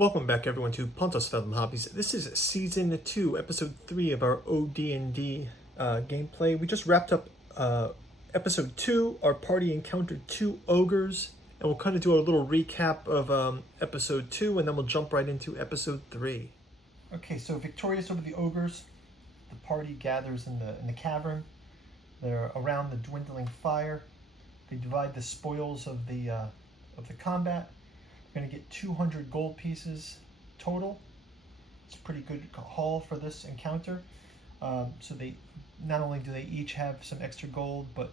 Welcome back, everyone, to Pontos Fathom Hobbies. This is Season 2, Episode 3 of our OD&D gameplay. We just wrapped up Episode 2. Our party encountered 2 ogres, and we'll kind of do a little recap of Episode 2, and then we'll jump right into Episode 3. Okay, so victorious over the ogres, the party gathers in the cavern. They're around the dwindling fire. They divide the spoils of the combat. We're going to get 200 gold pieces total. It's a pretty good haul for this encounter. So they not only do they each have some extra gold, but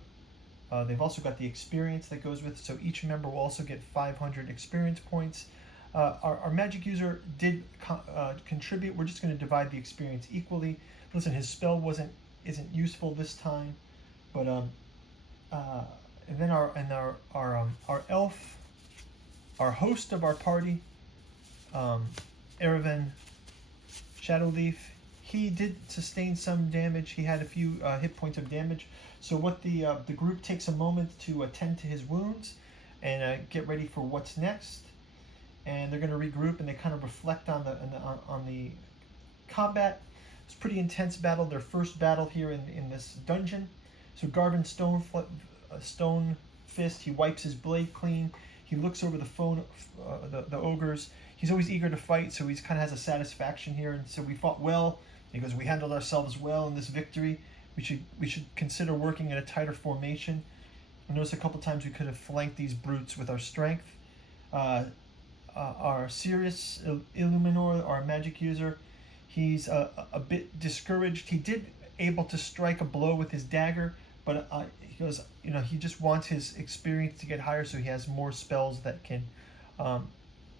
they've also got the experience that goes with it. So each member will also get 500 experience points. Our magic user did contribute. We're just going to divide the experience equally. Listen, his spell isn't useful this time, but and then our elf. Our host of our party, Erevan Shadowleaf, he did sustain some damage. He had a few hit points of damage. So what the group takes a moment to attend to his wounds and get ready for what's next. And they're going to regroup and they kind of reflect on the combat. It's a pretty intense battle. Their first battle here in this dungeon. So Garvin Stone Fist, he wipes his blade clean. He looks over the ogres. He's always eager to fight, so he kind of has a satisfaction here. And so we fought well. He goes, we handled ourselves well in this victory. We should consider working in a tighter formation. I noticed a couple times we could have flanked these brutes with our strength. Our Sirius Illuminor, our magic user, he's a bit discouraged. He did able to strike a blow with his dagger, but he goes, he just wants his experience to get higher so he has more spells that can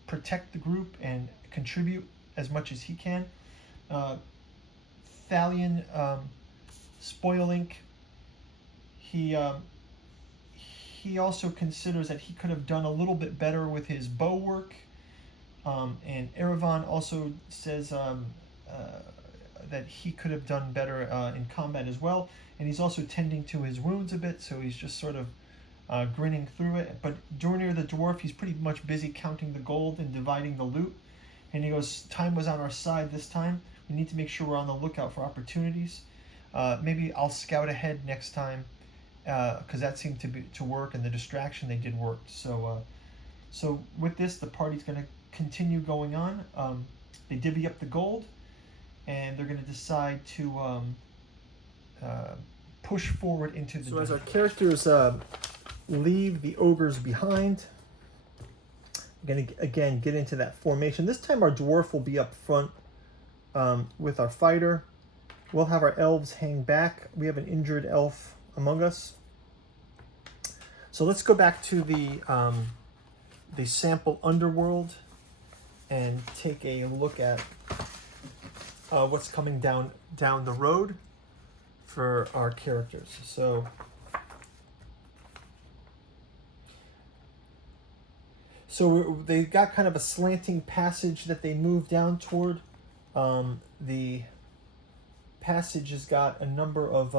protect the group and contribute as much as he can. Thalion Spoilink, he also considers that he could have done a little bit better with his bow work. And Erevan also says that he could have done better in combat as well. And he's also tending to his wounds a bit, so he's just sort of grinning through it. But Dornier the dwarf, he's pretty much busy counting the gold and dividing the loot. And he goes, time was on our side this time. We need to make sure we're on the lookout for opportunities. Maybe I'll scout ahead next time, because that seemed to work, and the distraction they did work. So with this, the party's going to continue going on. They divvy up the gold, and they're going to decide to push forward into the dungeon. As our characters leave the ogres behind, we're going to again get into that formation. This time our dwarf will be up front with our fighter. We'll have our elves hang back. We have an injured elf among us. So let's go back to the sample underworld and take a look at what's coming down the road for our characters. So they got kind of a slanting passage that they move down toward. The passage has got a number of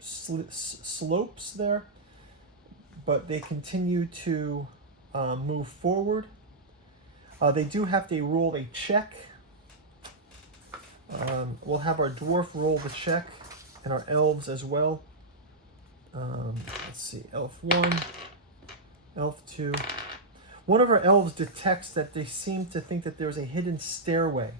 slopes there, but they continue to move forward. They do have to roll a check. We'll have our dwarf roll the check, and our elves as well. Let's see, elf 1, elf 2. One of our elves detects that they seem to think that there's a hidden stairway.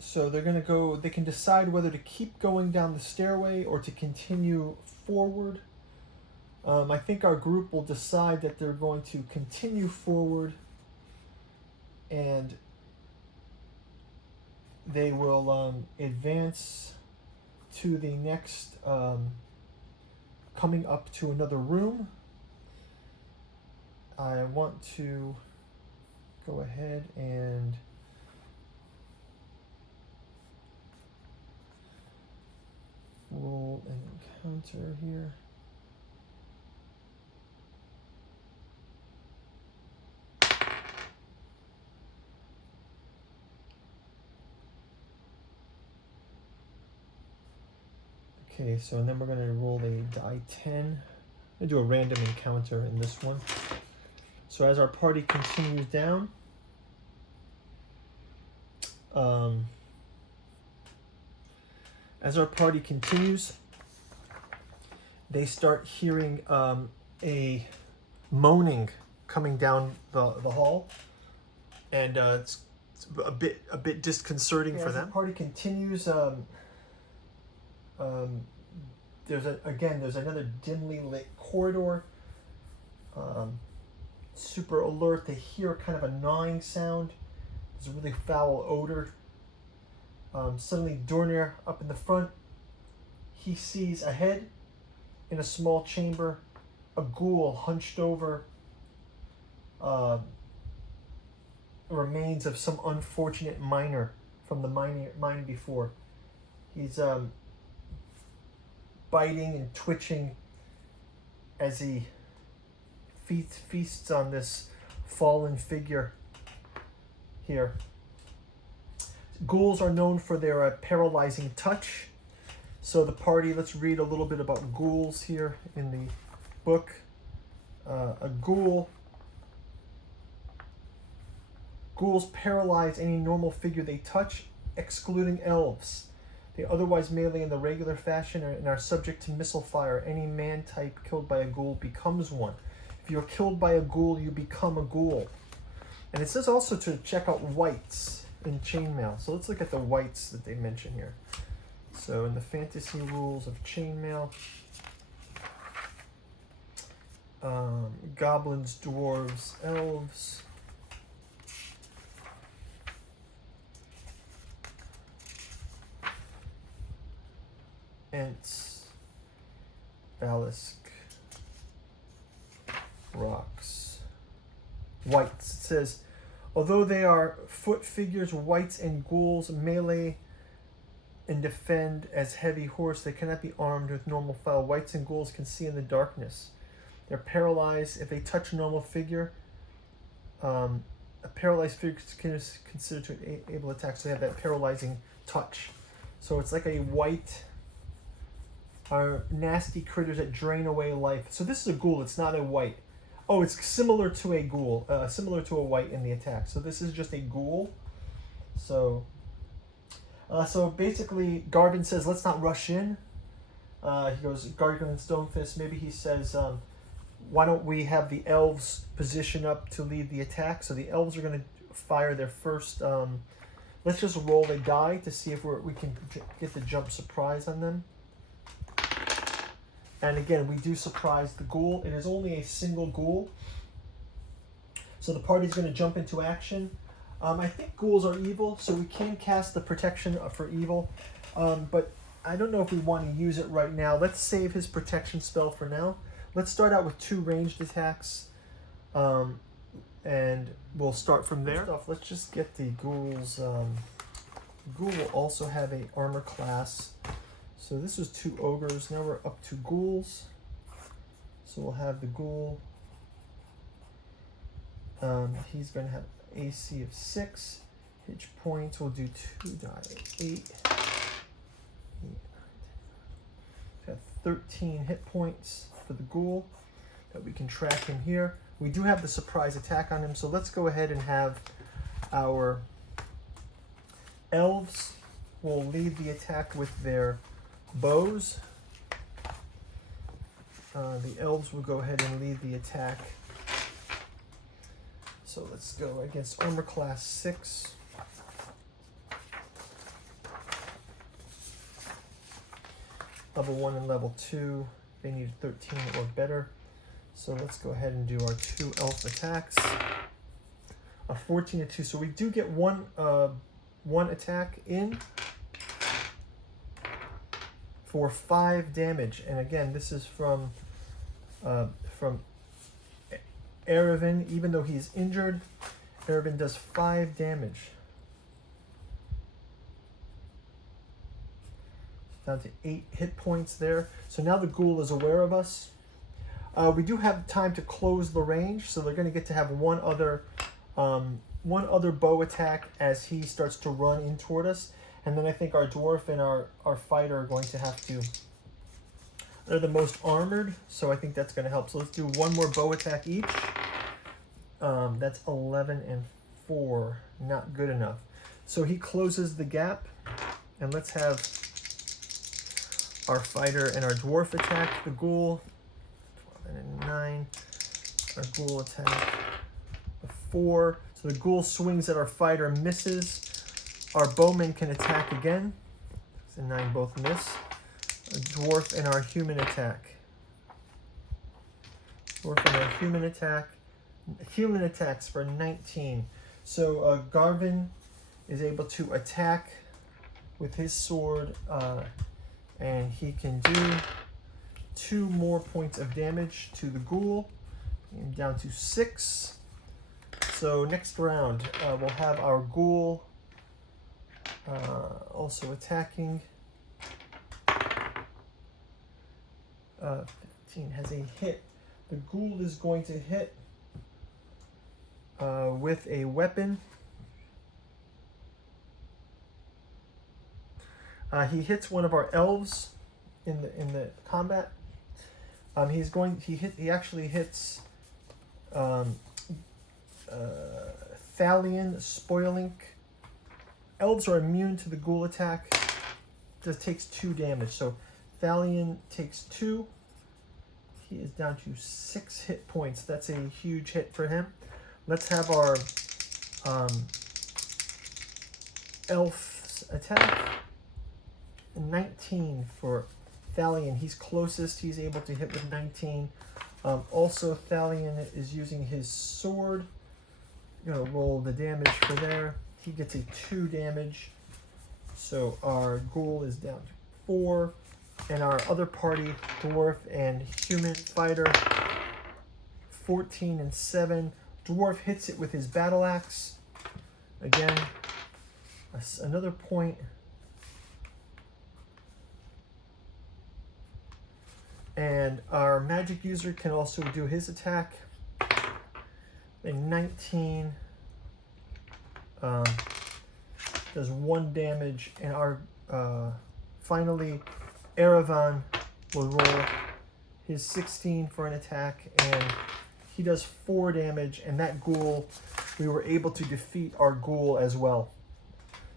So they're going to go, they can decide whether to keep going down the stairway or to continue forward. I think our group will decide that they're going to continue forward, and they will advance to the next, coming up to another room. I want to go ahead and roll an encounter here. Okay, so and then we're going to roll a die 10. I'm going to do a random encounter in this one. So as our party continues down, they start hearing a moaning coming down the hall, and it's a bit disconcerting for them. As the party continues, there's another dimly lit corridor. Super alert. They hear kind of a gnawing sound. There's a really foul odor. Suddenly, Dornier up in the front, he sees ahead in a small chamber a ghoul hunched over remains of some unfortunate miner from the mine before. He's biting and twitching as he feasts on this fallen figure here. Ghouls are known for their paralyzing touch. So the party, let's read a little bit about ghouls here in the book. Ghouls paralyze any normal figure they touch, excluding elves. They otherwise melee in the regular fashion and are subject to missile fire. Any man type killed by a ghoul becomes one. If you're killed by a ghoul, you become a ghoul. And it says also to check out wights in chainmail. So let's look at the wights that they mention here. So in the fantasy rules of chainmail, goblins, dwarves, elves, ents, balisc, rocks, wights. It says, although they are foot figures, wights and ghouls melee and defend as heavy horse, they cannot be armed with normal file. Wights and ghouls can see in the darkness. They're paralyzed. If they touch a normal figure, a paralyzed figure is considered to able attack, so they have that paralyzing touch. So it's like a wight are nasty critters that drain away life. So this is a ghoul, it's not a wight. Oh, it's similar to a ghoul, similar to a wight in the attack. So this is just a ghoul. So basically, Garvin says, let's not rush in. He goes, Garvin and Stonefist, maybe he says, why don't we have the elves position up to lead the attack? So the elves are going to fire their first, let's just roll a die to see if we can get the jump surprise on them. And again, we do surprise the ghoul. It is only a single ghoul. So the party's going to jump into action. I think ghouls are evil, so we can cast the protection for evil. But I don't know if we want to use it right now. Let's save his protection spell for now. Let's start out with 2 ranged attacks. And we'll start from there. First off, let's just get the ghouls. Ghoul will also have a armor class. So this was 2 ogres. Now we're up to ghouls. So we'll have the ghoul. He's going to have AC of 6. Hit points. We'll do 2 die. 8. Got 13 hit points for the ghoul that we can track him here. We do have the surprise attack on him. So let's go ahead and have our elves will lead the attack with their bows. The elves will go ahead and lead the attack. So let's go against armor class 6. Level 1 and level 2, they need 13 or better. So let's go ahead and do our 2 elf attacks. A 14 and 2. So we do get one attack in for 5 damage. And again, this is from Erevan. Even though he's injured, Erevan does 5 damage. Down to 8 hit points there. So now the ghoul is aware of us. We do have time to close the range, so they're going to get to have one other bow attack as he starts to run in toward us. And then I think our dwarf and our fighter are going to have to They're the most armored, so I think that's going to help. So let's do one more bow attack each. That's 11 and 4. Not good enough. So he closes the gap. And let's have our fighter and our dwarf attack the ghoul. 12 and a 9. Our ghoul attack a 4. So the ghoul swings at our fighter, misses. Our bowman can attack again. 6 and 9 both miss. A dwarf and our human attack. Dwarf and our human attack. Human attacks for 19. So Garvin is able to attack with his sword, and he can do 2 more points of damage to the ghoul. And down to 6. So next round, we'll have our ghoul also attacking. 15 has a hit. The ghoul is going to hit with a weapon. He hits one of our elves in the combat. He actually hits Thalion Spoilink. Elves are immune to the ghoul attack. Just takes 2 damage. So Thalion takes 2. He is down to 6 hit points. That's a huge hit for him. Let's have our elf's attack. 19 for Thalion. He's closest. He's able to hit with 19. Also, Thalion is using his sword. I'm going to roll the damage for there. He gets a 2 damage. So our ghoul is down to 4. And our other party, dwarf and human fighter, 14 and 7. Dwarf hits it with his battle axe. Again, another point. And our magic user can also do his attack. A 19 does 1 damage. And our finally, Erevan will roll his 16 for an attack, and he does 4 damage. And that ghoul, we were able to defeat our ghoul as well.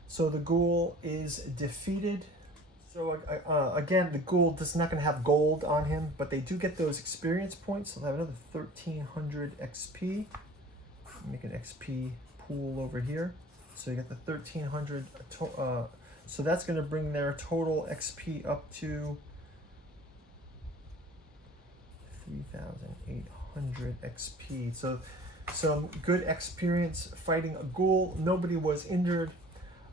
So the ghoul is defeated. So again, the ghoul is not going to have gold on him, but they do get those experience points. So they'll have another 1,300 XP. Make an XP pool over here. So you get the 1,300. So that's going to bring their total XP up to 3,800 XP. So some good experience fighting a ghoul. Nobody was injured.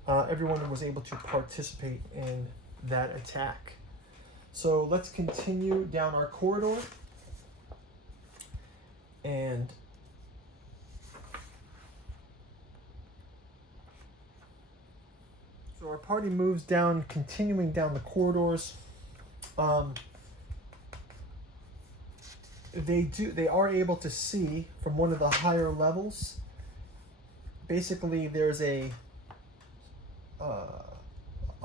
Everyone was able to participate in that attack. So let's continue down our corridor. And so our party moves down, continuing down the corridors. They are able to see from one of the higher levels. Basically, there's a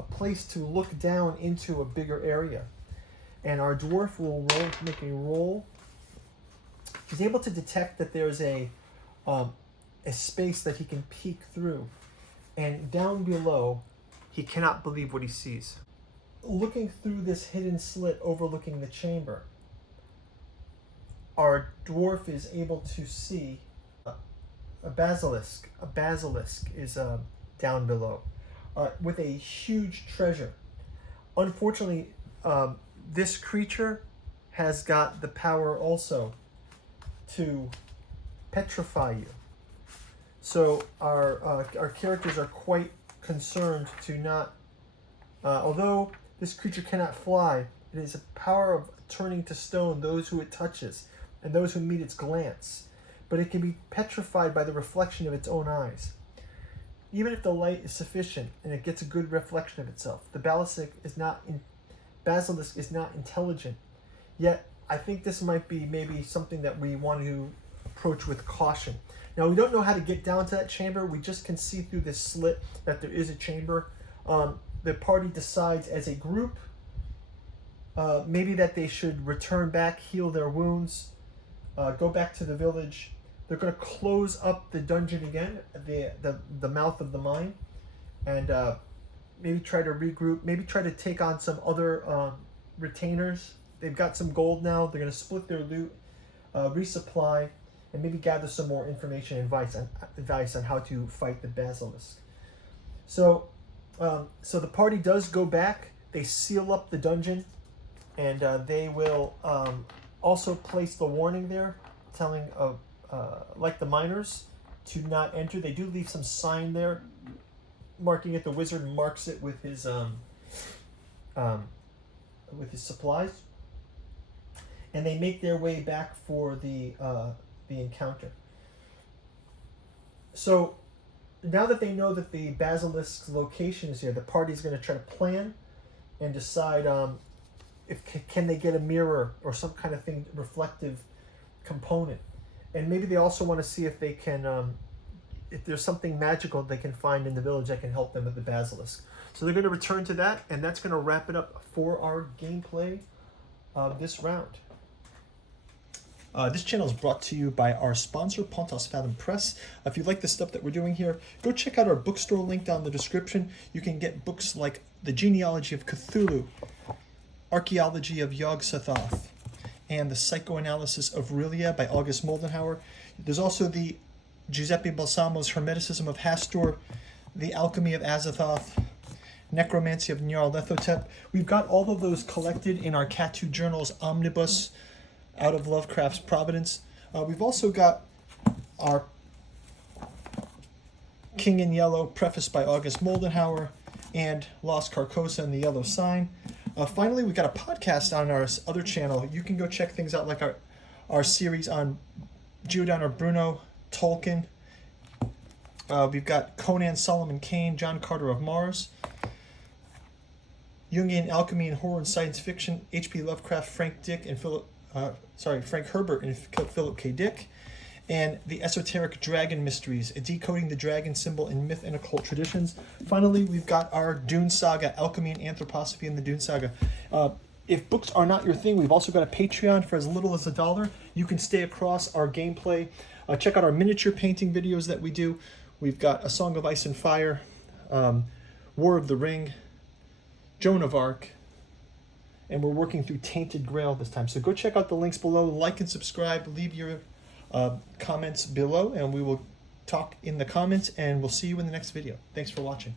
place to look down into a bigger area, and our dwarf will make a roll. He's able to detect that there's a space that he can peek through, and down below, he cannot believe what he sees. Looking through this hidden slit overlooking the chamber, our dwarf is able to see a basilisk. A basilisk is down below with a huge treasure. Unfortunately, this creature has got the power also to petrify you. So our characters are quite concerned to not, although this creature cannot fly, it has a power of turning to stone those who it touches and those who meet its glance. But it can be petrified by the reflection of its own eyes. Even if the light is sufficient and it gets a good reflection of itself, the basilisk is not intelligent. Yet, I think this might be maybe something that we want to approach with caution. Now, we don't know how to get down to that chamber. We just can see through this slit that there is a chamber. The party decides as a group maybe that they should return back, heal their wounds, go back to the village. They're going to close up the dungeon again, the mouth of the mine, and maybe try to regroup. Maybe try to take on some other retainers. They've got some gold now. They're going to split their loot, resupply, and maybe gather some more information and advice on how to fight the basilisk. So the party does go back. They seal up the dungeon, and they will also place the warning there, telling like the miners to not enter. They do leave some sign there, marking it. The wizard marks it with his supplies, and they make their way back for the encounter. So now that they know that the basilisk's location is here, the party's going to try to plan and decide if can they get a mirror or some kind of thing, reflective component. And maybe they also want to see if they can if there's something magical they can find in the village that can help them with the basilisk. So they're going to return to that, and that's going to wrap it up for our gameplay this round. This channel is brought to you by our sponsor, Pontos Fathom Press. If you like the stuff that we're doing here, go check out our bookstore link down in the description. You can get books like The Genealogy of Cthulhu, Archaeology of Yog-Sothoth, and The Psychoanalysis of Rillia by August Moldenhauer. There's also the Giuseppe Balsamo's Hermeticism of Hastur, The Alchemy of Azathoth, Necromancy of Nyarlathotep. We've got all of those collected in our Cat 2 Journals Omnibus, Out of Lovecraft's Providence. We've also got our King in Yellow, prefaced by August Moldenhauer, and Lost Carcosa and the Yellow Sign. Finally, we've got a podcast on our other channel. You can go check things out, like our series on Giordano Bruno, Tolkien. We've got Conan Solomon Kane, John Carter of Mars, Jungian Alchemy and Horror and Science Fiction, H.P. Lovecraft, Frank Herbert and Philip K. Dick, and the Esoteric Dragon Mysteries, decoding the dragon symbol in myth and occult traditions. Finally, we've got our Dune Saga, Alchemy and Anthroposophy in the Dune Saga. If books are not your thing, we've also got a Patreon for as little as $1. You can stay across our gameplay. Check out our miniature painting videos that we do. We've got A Song of Ice and Fire, War of the Ring, Joan of Arc, and we're working through Tainted Grail this time. So go check out the links below, like and subscribe, leave your comments below, and we will talk in the comments, and we'll see you in the next video. Thanks for watching.